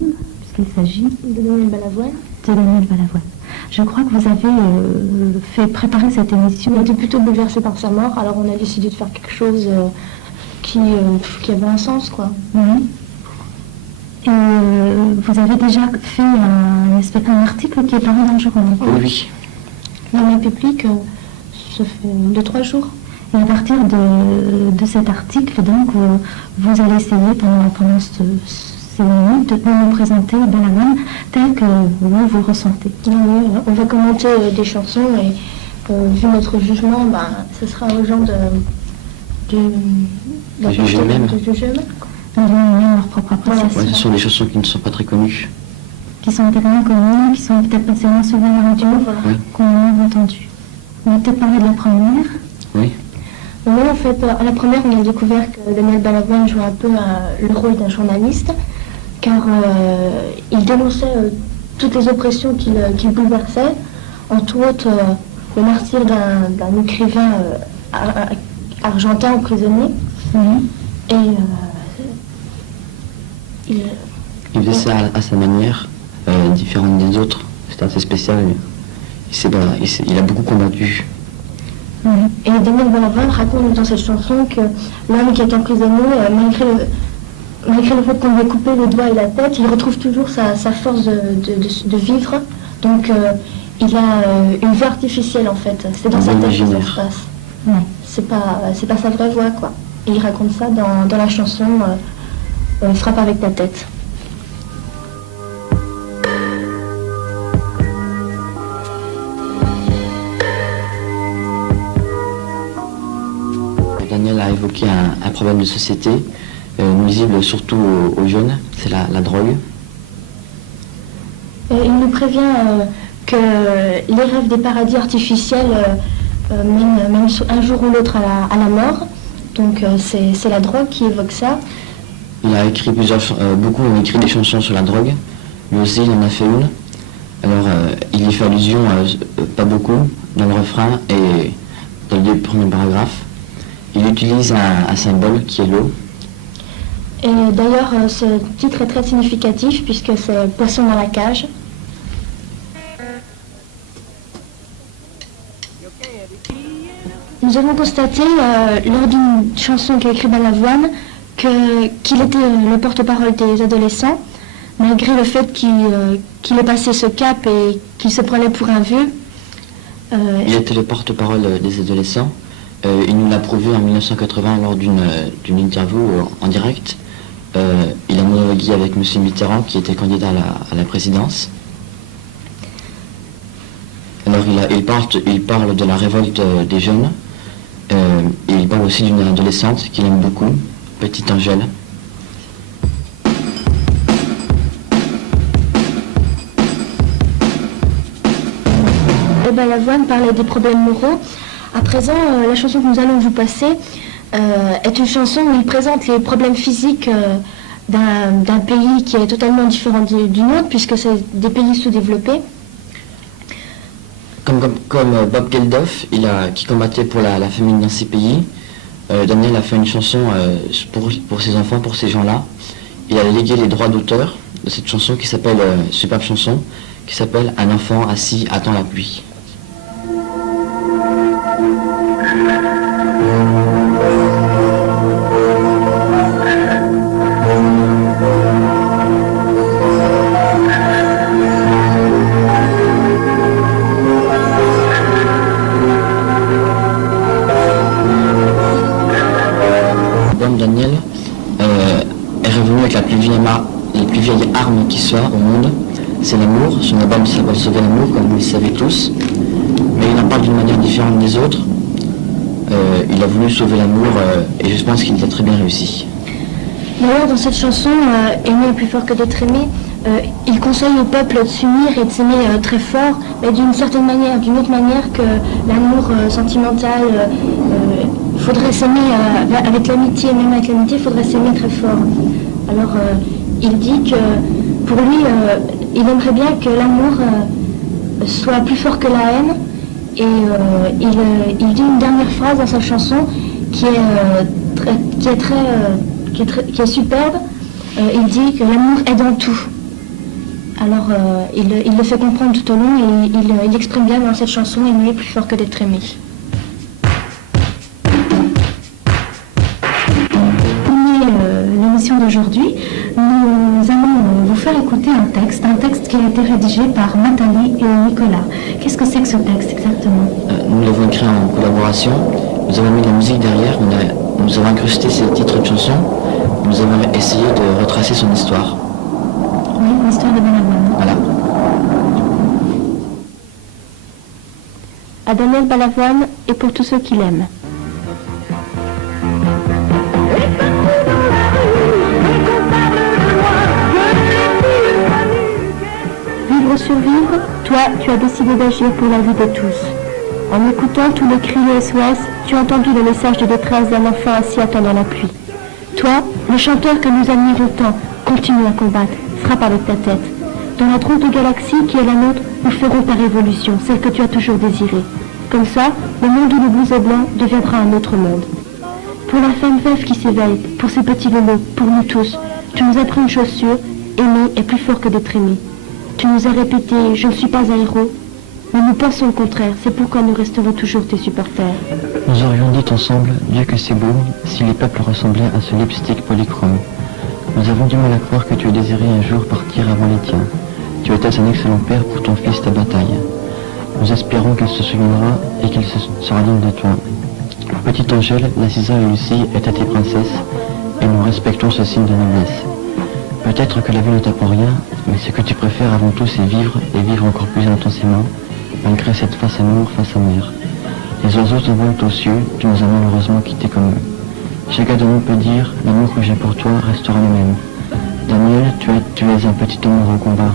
puisqu'il s'agit de Daniel Balavoine. De Daniel Balavoine. Je crois que vous avez fait préparer cette émission. On était plutôt bouleversés par sa mort, alors on a décidé de faire quelque chose qui avait un sens, quoi. Oui. Et vous avez déjà fait un article qui est paru dans le journal. Oui. Dans le public, ça fait 2-3 jours. Et à partir de cet article, donc, vous allez essayer pendant ces minutes de nous présenter Balavoine tel que vous ressentez. Oui, on va commenter des chansons et vu notre jugement, ce sera aux gens de juger eux-mêmes. De juger eux-mêmes. Ils ont leur propre appréciation. Ouais, ce sont des chansons qui ne sont pas très connues. Qui sont peut-être moins connues, qui sont peut-être passées moins souvent à la radio, oui. qu'on a moins entendues. On va peut-être parler de la première. Oui. Oui, en fait, à la première, on a découvert que Daniel Balavoine jouait un peu le rôle d'un journaliste, car il dénonçait toutes les oppressions qui le bouleversaient, entre autres le martyre d'un écrivain argentin emprisonné. Oui. Et il faisait ça à sa manière, différente des autres. C'était assez spécial. Il a beaucoup combattu. Oui. Et Daniel Balavoine raconte dans cette chanson que l'homme qui est emprisonné, malgré le fait qu'on lui ait coupé les doigts et la tête, il retrouve toujours sa force de vivre. Donc il a une voix artificielle en fait. C'est dans sa tête que ça se passe. Oui. C'est pas sa vraie voix, quoi. Et il raconte ça dans la chanson Frappe avec ta tête. Daniel a évoqué un problème de société, nuisible surtout aux jeunes, c'est la drogue. Il nous prévient que les rêves des paradis artificiels mènent un jour ou l'autre à la mort. Donc c'est la drogue qui évoque ça. Il a écrit beaucoup ont écrit des chansons sur la drogue, lui aussi il en a fait une. Alors il y fait allusion, pas beaucoup, dans le refrain et dans le premier paragraphe. Il utilise un symbole qui est l'eau. Et d'ailleurs, ce titre est très significatif puisque c'est Poisson dans la cage. Nous avons constaté lors d'une chanson qu'a écrit Balavoine qu'il était le porte-parole des adolescents, malgré le fait qu'il ait passé ce cap et qu'il se prenait pour un vieux. Il était le porte-parole des adolescents. Il nous l'a prouvé en 1980 lors d'une interview en direct. Il a monologué avec M. Mitterrand qui était candidat à la présidence. Alors il parle de la révolte des jeunes et il parle aussi d'une adolescente qu'il aime beaucoup, Petite Angèle. Balavoine parlait des problèmes moraux. À présent, la chanson que nous allons vous passer est une chanson où il présente les problèmes physiques d'un pays qui est totalement différent du nôtre, puisque c'est des pays sous-développés. Comme Bob Geldof, qui combattait pour la famine dans ces pays, Daniel a fait une chanson pour ses enfants, pour ces gens-là. Il a légué les droits d'auteur de cette chanson qui s'appelle, superbe chanson, qui s'appelle Un enfant assis attend la pluie. Daniel est revenu avec la plus vieille arme qui soit au monde, c'est l'amour. Son album s'appelle Sauver l'amour, comme vous le savez tous, mais il en parle d'une manière différente des autres. Il a voulu sauver l'amour et je pense qu'il a très bien réussi. D'ailleurs, dans cette chanson, Aimer est plus fort que d'être aimé, il conseille au peuple de s'unir et de s'aimer très fort, mais d'une certaine manière, d'une autre manière que l'amour sentimental. Il faudrait s'aimer avec l'amitié, même avec l'amitié, il faudrait s'aimer très fort. Alors, il dit que pour lui, il aimerait bien que l'amour soit plus fort que la haine. Et il dit une dernière phrase dans sa chanson qui est superbe. Il dit que l'amour est dans tout. Alors il le fait comprendre tout au long et il exprime bien dans cette chanson aimer est plus fort que d'être aimé. L'émission d'aujourd'hui, nous allons vous faire écouter un texte qui a été rédigé par Nathalie et Nicolas. Qu'est-ce que c'est que ce texte exactement? Nous l'avons écrit en collaboration, nous avons mis de la musique derrière, nous avons incrusté ces titres de chansons, nous avons essayé de retracer son histoire. Oui, l'histoire de Balavoine. Voilà. À Daniel Balavoine et pour tous ceux qui l'aiment. Vivre ou survivre, toi, tu as décidé d'agir pour la vie de tous. En écoutant tous les cris de SOS, tu as entendu le message de détresse d'un enfant assis attendant la pluie. Toi, le chanteur que nous admirons tant, continue à combattre, frappe avec ta tête. Dans la drôle de galaxie qui est la nôtre, nous ferons ta révolution, celle que tu as toujours désirée. Comme ça, le monde où le blouson blanc deviendra un autre monde. Pour la femme veuve qui s'éveille, pour ces petits vélos, pour nous tous, tu nous as pris une chose sûre, aimer est plus fort que d'être aimé. Tu nous as répété, je ne suis pas un héros, mais nous pensons le contraire, c'est pourquoi nous resterons toujours tes supporters. Nous aurions dit ensemble, Dieu que c'est beau, si les peuples ressemblaient à ce lipstick polychrome. Nous avons du mal à croire que tu aies désiré un jour partir avant les tiens. Tu étais un excellent père pour ton fils ta bataille. Nous espérons qu'il se souviendra et qu'il sera digne de toi. Petite Angèle, Narcissa et Lucie étaient tes princesses, et nous respectons ce signe de noblesse. Peut-être que la vie ne t'apprend rien, mais ce que tu préfères avant tout c'est vivre, et vivre encore plus intensément, malgré cette face amour, face amère. Les oiseaux s'envolent aux cieux, tu nous as malheureusement quittés comme eux. Chacun de nous peut dire, l'amour que j'ai pour toi restera le même. Daniel, tu es un petit homme au combat.